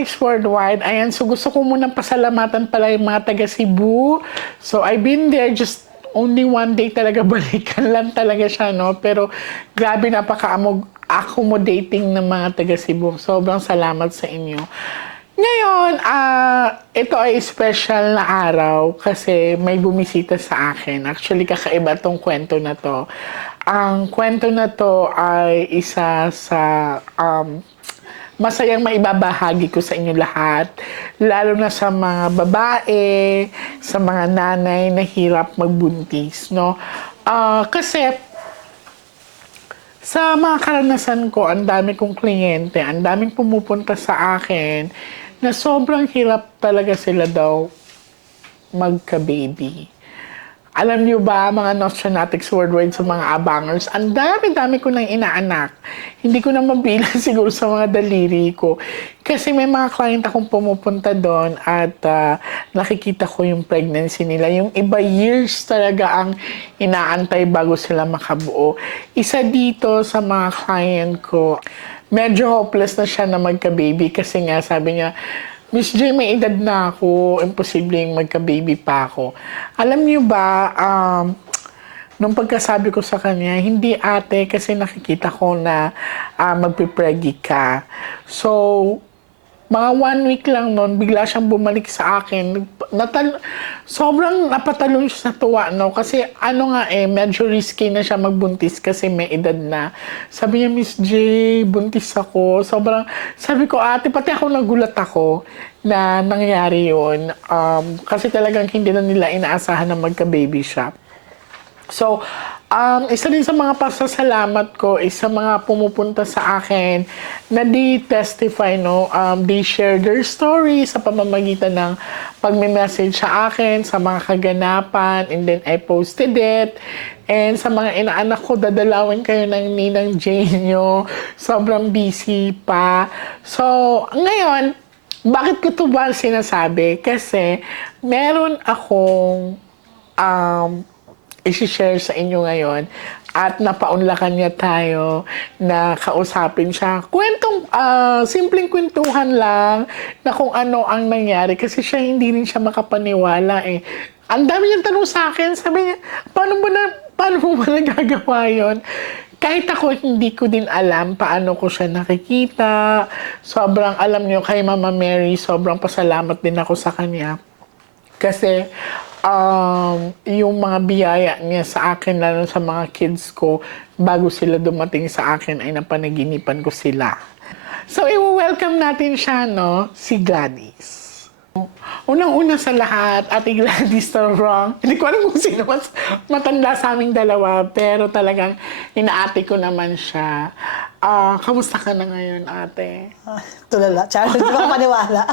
Fanatics Worldwide. Ayan, so gusto ko munang pasalamatan pala yung mga taga Cebu. So, I've been there just only one day talaga, balikan lang talaga siya, no? Pero grabe, napaka-accommodating ng mga taga Cebu. Sobrang salamat sa inyo. Ngayon, ito ay special na araw kasi may bumisita sa akin. Actually, kakaiba tong kwento na to. Ang kwento na to ay isa sa masayang maibabahagi ko sa inyo lahat, lalo na sa mga babae, sa mga nanay na hirap magbuntis, no? Kasi sa mga karanasan ko, ang dami kong kliyente, ang daming pumupunta sa akin na sobrang hirap talaga sila daw magka-baby. Alam niyo ba, mga Nostranautics Worldwide sa mga abangers, ang dami-dami ko nang inaanak. Hindi ko na mabilang siguro sa mga daliri ko. Kasi may mga client akong pumupunta doon at nakikita ko yung pregnancy nila. Yung iba years talaga ang inaantay bago sila makabuo. Isa dito sa mga client ko, medyo hopeless na siya na magka-baby kasi nga sabi niya, Miss J, may edad na ako. Imposibleng magka-baby pa ako. Alam niyo ba, nung pagkasabi ko sa kanya, hindi ate, kasi nakikita ko na magpipregi ka. So, mga 1 week lang nun, bigla siyang bumalik sa akin. Sobrang napatalon siya sa tuwa, no? Kasi medyo risky na siya magbuntis kasi may edad na. Sabi niya, Miss J, buntis ako. Sabi ko, ate, pati ako nagulat ako na nangyari yun. Kasi talagang hindi na nila inaasahan na magka-baby siya. So, isa din sa mga pasasalamat ko is sa mga pumupunta sa akin na di testify, no? They share their story sa pamamagitan ng pagme-message sa akin, sa mga kaganapan, and then I posted it. And sa mga inaanak ko, dadalawin kayo ng Ninang Jane nyo. Sobrang busy pa. So, ngayon, bakit ko ito ba sinasabi? Kasi meron akong i-share sa inyo ngayon at napaunlakan niya tayo na kausapin siya. Simpleng kwentuhan lang na kung ano ang nangyari kasi siya hindi rin siya makapaniwala eh. Ang dami niyang tanong sa akin, sabi niya, paano mo ba nagagawa yun? Kahit ako, hindi ko din alam paano ko siya nakikita. Sobrang alam niyo, kay Mama Mary, sobrang pasalamat din ako sa kanya. Kasi, yung mga biyaya niya sa akin, lalo sa mga kids ko, bago sila dumating sa akin, ay napanaginipan ko sila. So, i-welcome natin siya, no? Si Gladys. Unang-una sa lahat, Ate Gladys Torrong. Hindi ko alam kung sino mas matanda sa aming dalawa, pero talagang inaate ko naman siya. Kamusta ka na ngayon, ate? Tulala. Charles, di ba maniwala?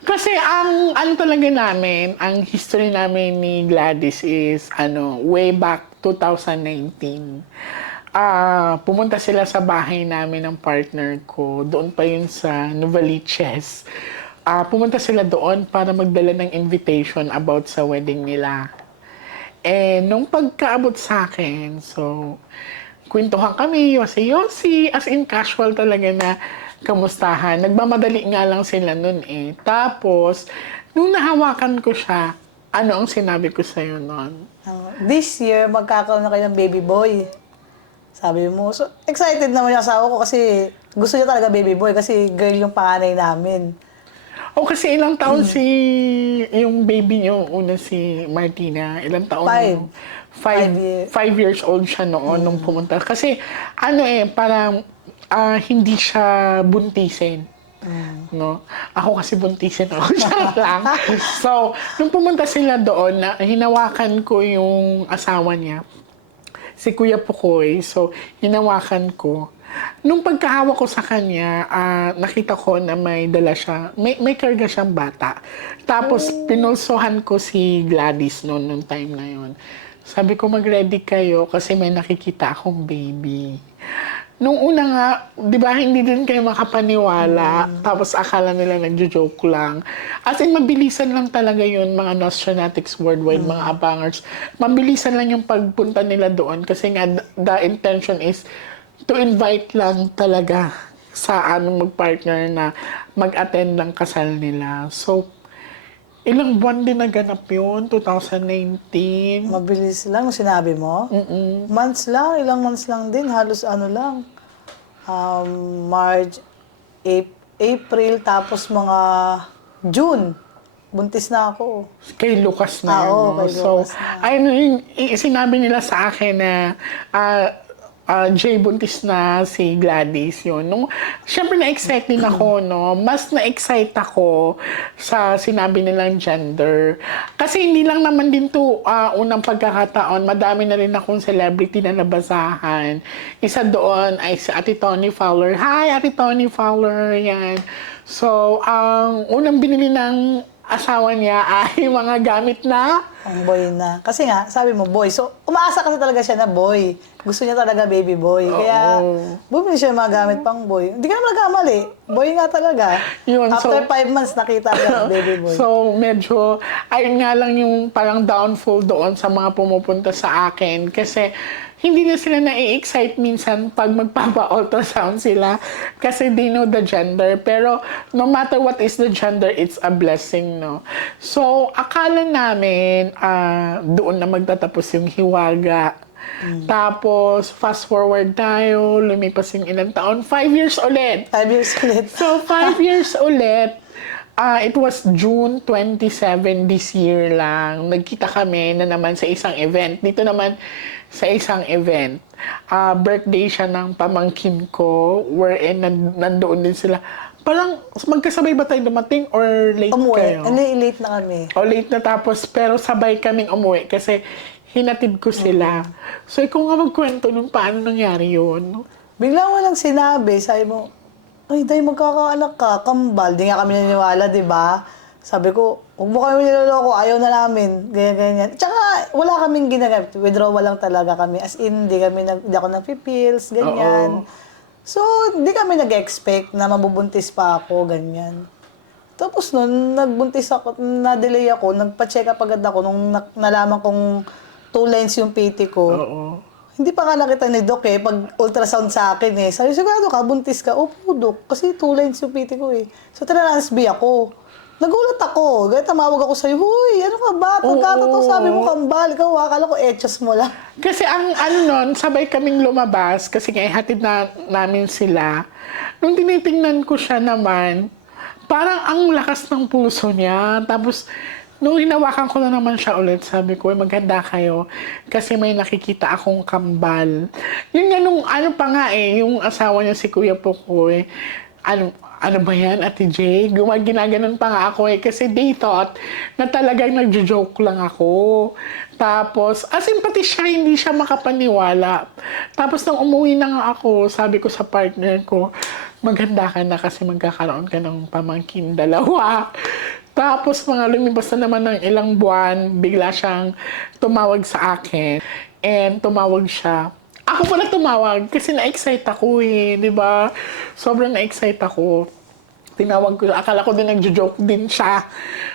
Kasi ang talaga namin, ang history namin ni Gladys is way back 2019. Pumunta sila sa bahay namin ng partner ko. Doon pa yun sa Novaliches. Pumunta sila doon para magdala ng invitation about sa wedding nila. Nung pagkaabot sa akin, so, kwentuhan kami, yosi-yosi, as in casual talaga na kamustahan. Nagmamadali nga lang sila nun eh. Tapos, nung nahawakan ko siya, ano ang sinabi ko sa'yo nun? This year, magkakaroon na kayo ng baby boy. Sabi mo. So, excited naman yung asawa ko kasi gusto niya talaga baby boy kasi girl yung panganay namin. Kasi ilang taon yung baby niyo, una si Martina, ilang taon? 5 years old siya noon nung pumunta. Kasi parang hindi siya buntisin. No? Ako kasi buntisin ako siya lang. So, nung pumunta sila doon, hinawakan ko yung asawa niya, si Kuya Pukoy. So, hinawakan ko. Nung pagkahawak ko sa kanya, nakita ko na may dala siya, may karga siyang bata. Tapos, pinulsohan ko si Gladys nung time na yon. Sabi ko, mag-ready kayo kasi may nakikita akong baby. Nung una nga, di ba, hindi din kayo makapaniwala. Tapos akala nila nagjo-joke lang. As in, mabilisan lang talaga yun, mga Nostranautics Worldwide, mga abangers. Mabilisan lang yung pagpunta nila doon kasi nga, the intention is to invite lang talaga sa aming mag-partner na mag-attend ng kasal nila. So, ilang buwan din naganap yun, 2019. Mabilis lang, yung sinabi mo. Months lang, ilang months lang din. Halos ano lang. March, April, tapos mga June. Buntis na ako. Kay Lucas na yun, Oo, no? kay So, Lucas na. ayun, sinabi nila sa akin na Jay, buntis na si Gladys yun. Siyempre na-excite din ako, no? Mas na-excite ako sa sinabi nilang gender. Kasi hindi lang naman din to unang pagkakataon. Madami na rin akong celebrity na nabasahan. Isa doon ay si Ate Tony Fowler. Hi, Ate Tony Fowler. Yan. So, ang unang binili ng asawa niya ay mga gamit na Ang boy na. Kasi nga, sabi mo boy. So, umaasa kasi talaga siya na boy. Gusto niya talaga baby boy. Kaya, bumili siya ng mga gamit pang boy. Hindi ka naman nagkamali. Boy nga talaga. Yun, After so- 5 months, nakita ko yung baby boy. So, medyo, ayun nga lang yung parang downfall doon sa mga pumupunta sa akin. Kasi, hindi na sila na-excite minsan pag magpapa-ultrasound sila kasi they know the gender. Pero, no matter what is the gender, it's a blessing, no? So, akala namin, doon na magtatapos yung hiwaga. Tapos, fast forward tayo, lumipas yung ilang taon, 5 years ulit. 5 years ulit. So, 5 years ulit. It was June 27 this year lang. Nagkita kami na naman sa isang event. Dito naman sa isang event. Birthday siya ng pamangkin ko wherein nandoon din sila. Parang magkasabay ba tayo dumating or late kayo? Late na kami. O late na tapos pero sabay kaming umuwi kasi hinatid ko sila. So, ikaw nga magkwento nung paano nangyari yun. Bigla mo lang sinabi, sabi mo, ay, dahil magkakaanak ka, kambal. Di nga kami naniniwala, di ba? Sabi ko, huwag mo kami niloloko, ayaw na namin. Ganyan. Tsaka, wala kaming ginagamit. Withdrawal lang talaga kami. As in, di ako nagpipills, ganyan. Oo. So, di kami nag-expect na mabubuntis pa ako, ganyan. Tapos nun, nagbuntis ako, na-delay ako, nagpa-check up agad ako nung nalaman kong 2 lines yung PT ko. Oo. Hindi pa nga nakita ni Doc pag ultrasound sa akin Sabi, sigurado ka, buntis ka? Opo, Doc. Kasi 2 lines yung PT ko So, trans-B ako. Nagulat ako. Gaya tamawag ako sa'yo, huy, ano ka ba? Pagkatotoo sabi mo kambal. Ikaw, akala ko etchos mo lang. Kasi ang nun, sabay kaming lumabas kasi nga ihatid na namin sila. Nung tinitingnan ko siya naman, parang ang lakas ng puso niya. Tapos, nung hinawakan ko na naman siya ulit, sabi ko, maganda kayo kasi may nakikita akong kambal. Yun nga nung ano pa nga yung asawa niya si Kuya Pokoy, ano ba yan, Ate Jay? Ginaganon pa nga ako kasi they thought na talagang nagjo-joke lang ako. Tapos, in pati siya, hindi siya makapaniwala. Tapos nung umuwi na nga ako, sabi ko sa partner ko, maganda ka na kasi magkakaroon ka ng pamangkin 2. Tapos mga lumipas na naman ng ilang buwan, bigla siyang tumawag sa akin. And tumawag siya. Ako pala tumawag kasi na-excite ako di ba? Sobrang na-excite ako. Tinawag ko, akala ko din nagjo-joke din siya.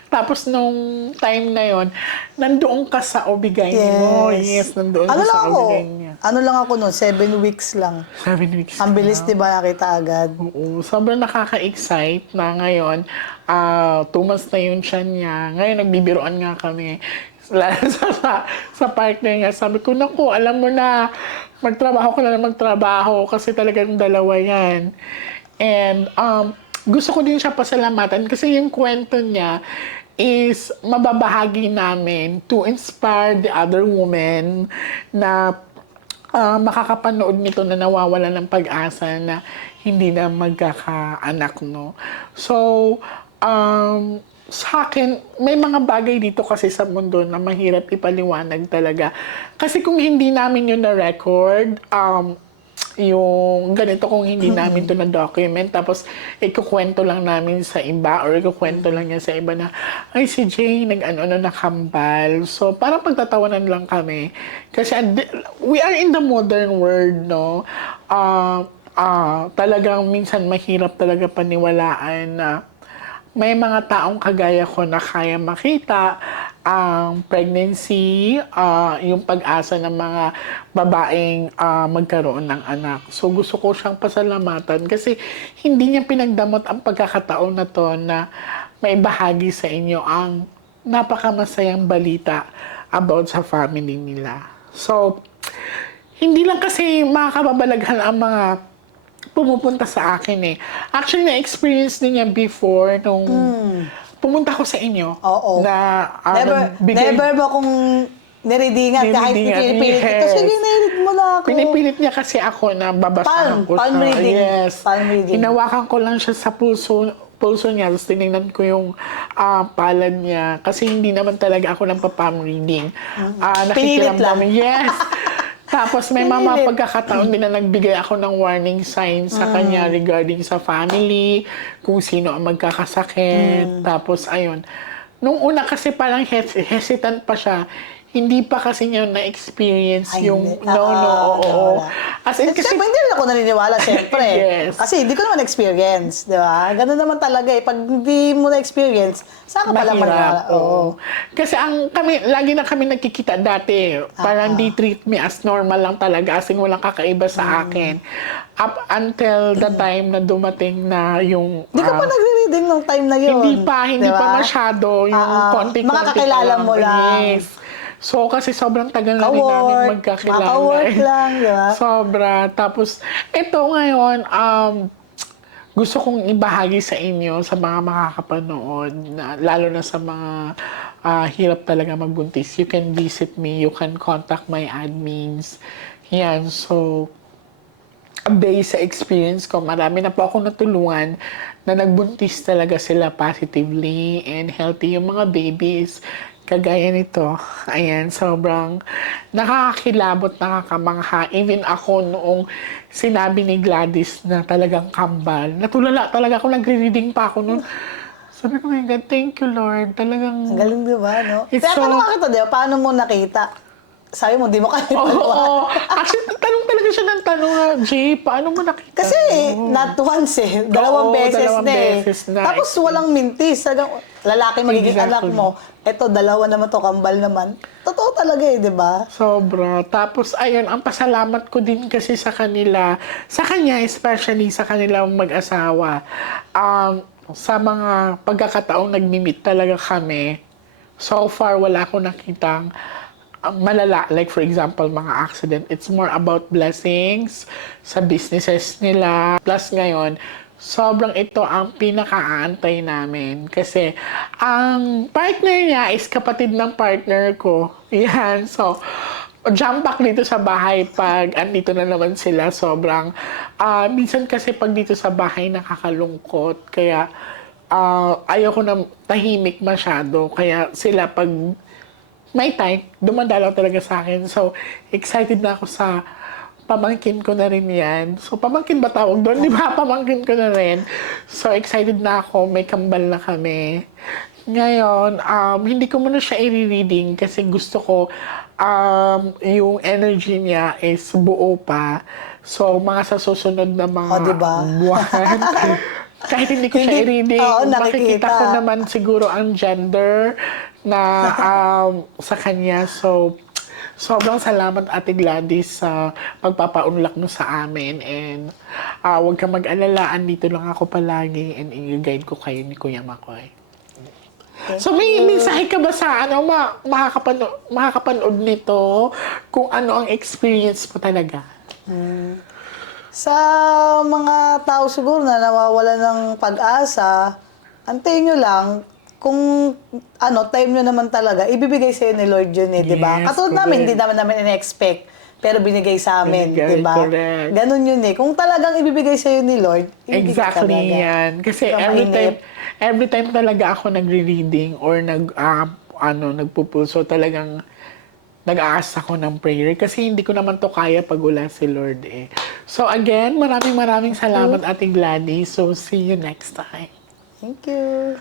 Tapos nung time na yon, nandoon ka sa obigay mo. Yes, nandoon Ano ka lang sa ako? obigay niya. Ano lang ako nun? 7 weeks lang. 7 weeks. Ang bilis, na. di ba, nakita agad? Oo, sobrang nakaka-excite na ngayon. 2 months na yun siya niya. Ngayon, nagbibiroan nga kami. sa partner niya. Sabi ko, naku, alam mo na, magtrabaho ko na magtrabaho kasi talagang 2 yan. And gusto ko din siya pasalamatan kasi yung kwento niya is mababahagi namin to inspire the other women na makakapanood nito na nawawala ng pag-asa na hindi na magkakaanak, no? So, sa akin, may mga bagay dito kasi sa mundo na mahirap ipaliwanag talaga. Kasi kung hindi namin yun na-record, yung ganito kung hindi namin to na-document, tapos ikukwento lang namin sa iba or ikukwento lang niya sa iba na, ay si Jay, nag-ano nakambal. So, parang pagtatawanan lang kami. Kasi we are in the modern world, no? Talagang minsan mahirap talaga paniwalaan na may mga taong kagaya ko na kaya makita ang pregnancy, yung pag-asa ng mga babaeng magkaroon ng anak. So gusto ko siyang pasalamatan kasi hindi niya pinagdamot ang pagkakataon na to na may bahagi sa inyo ang napakamasayang balita about sa family nila. So, hindi lang kasi mga kababalaghan ang mga pumupunta sa akin eh. Actually, na-experience din niya before nung pumunta ko sa inyo. Oo. Na Never mo akong niridingan kahit Niridingan, pinipilit. Ito, yes. sige, narinig mo na ako. Pinipilit niya kasi ako na babasahan ko Palm siya. reading. Yes. Palm reading. Hinawakan ko lang siya sa pulso niya. Tapos tinignan ko yung palad niya. Kasi hindi naman talaga ako ng palm reading. Pinilit lang. Yes. Tapos may mga Pinilit. pagkakataon din na nagbigay ako ng warning signs sa kanya regarding sa family, kung sino ang magkakasakit. Tapos ayun. Nung una kasi parang hesitant pa siya. Hindi pa kasi niya na-experience Ay, yung hindi. oo. Wala. As in, kasi Siyempre, hindi rin ako naniniwala, siyempre. Yes. Kasi hindi ko naman experience, di ba? Ganun naman talaga eh. Pag hindi mo na-experience, saan ka pala maniwala? mahirap. Oo. Kasi lagi na kami nagkikita dati. Parang they treat me as normal lang talaga. As in, walang kakaiba sa akin. Up until the time na dumating na yung... Hindi ka pa nagre-reading nung time na yun. Hindi pa diba? masyado. Yung konti-konti Makakakilala mo lang. Yes. So, kasi sobrang tagal na rin namin magkakilala. Maka-work lang, di ba? Sobra. Tapos, ito ngayon, gusto kong ibahagi sa inyo, sa mga makakapanood, lalo na sa mga hirap talaga magbuntis. You can visit me, you can contact my admins. Yan, so, based sa experience ko, marami na po akong natulungan na nagbuntis talaga sila positively and healthy yung mga babies. Kagaya nito, ayan, sobrang nakakakilabot, nakakamangha. Even ako noong sinabi ni Gladys na talagang kambal, natulala talaga ako, nagre-reading pa ako noon. Sabi ko, my God, thank you, Lord. Talagang... Ang galing, di ba, no? It's Kaya so- tanong ka kita, di ba? Paano mo nakita? Sabi mo, di mo kaya Oo. Actually, tanong talaga siya ng tanong, Jay, paano mo nakita? Kasi, not once eh. Dalawang Oo, beses dalawang na eh. beses na. Tapos walang mintis. Lalaki magiging anak Exactly. mo. Eto, dalawa naman to, kambal naman. Totoo talaga eh, di ba? Sobra. Tapos, ayun, ang pasalamat ko din kasi sa kanila, sa kanya, especially sa kanilang mag-asawa, sa mga pagkakataong nag-meet talaga kami, so far, wala akong nakitang malala. Like, for example, mga accident. It's more about blessings sa businesses nila. Plus, ngayon, sobrang ito ang pinaka-aantay namin. Kasi, ang partner niya is kapatid ng partner ko. Yan. So, jump back dito sa bahay pag andito na naman sila. Sobrang, minsan kasi pag dito sa bahay nakakalungkot. Kaya, ayoko na tahimik masyado. Kaya sila pag may time, dumadalaw talaga sa akin. So, excited na ako sa pamangkin ko na rin yan. So, pamangkin ba tawag doon? Di ba? Pamangkin ko na rin. So, excited na ako. May kambal na kami. Ngayon, hindi ko muna siya i-reading kasi gusto ko yung energy niya is buo pa. So, mga sa susunod na mga diba? buwan, kahit hindi ko siya i-reading, Oo, makikita nakikita. ko naman siguro ang gender na sa kanya. So, sobrang salamat Ate Gladys sa pagpapaunlak mo sa amin. And huwag ka mag-alala, andito lang ako palagi and i-guide ko kayo ni Kuya Makoy. So, may mensahe ka ba sa makakapanood nito kung ano ang experience mo talaga? Sa mga tao siguro na nawawala ng pag-asa, antayin nyo lang, kung time nyo naman talaga, ibibigay sa'yo ni Lord yun eh, di ba? Yes, Katulad correct. namin, hindi namin in-expect, pero binigay sa amin, Binigay, di ba? correct. Ganun yun eh. Kung talagang ibibigay sa'yo ni Lord, ibibigay Exactly talaga. yan. Kasi Kamainit. every time talaga ako nagre-reading or nagpupulso, talagang nag-aas ako ng prayer kasi hindi ko naman to kaya pag wala si Lord eh. So again, maraming salamat Ate Gladys. So see you next time. Thank you.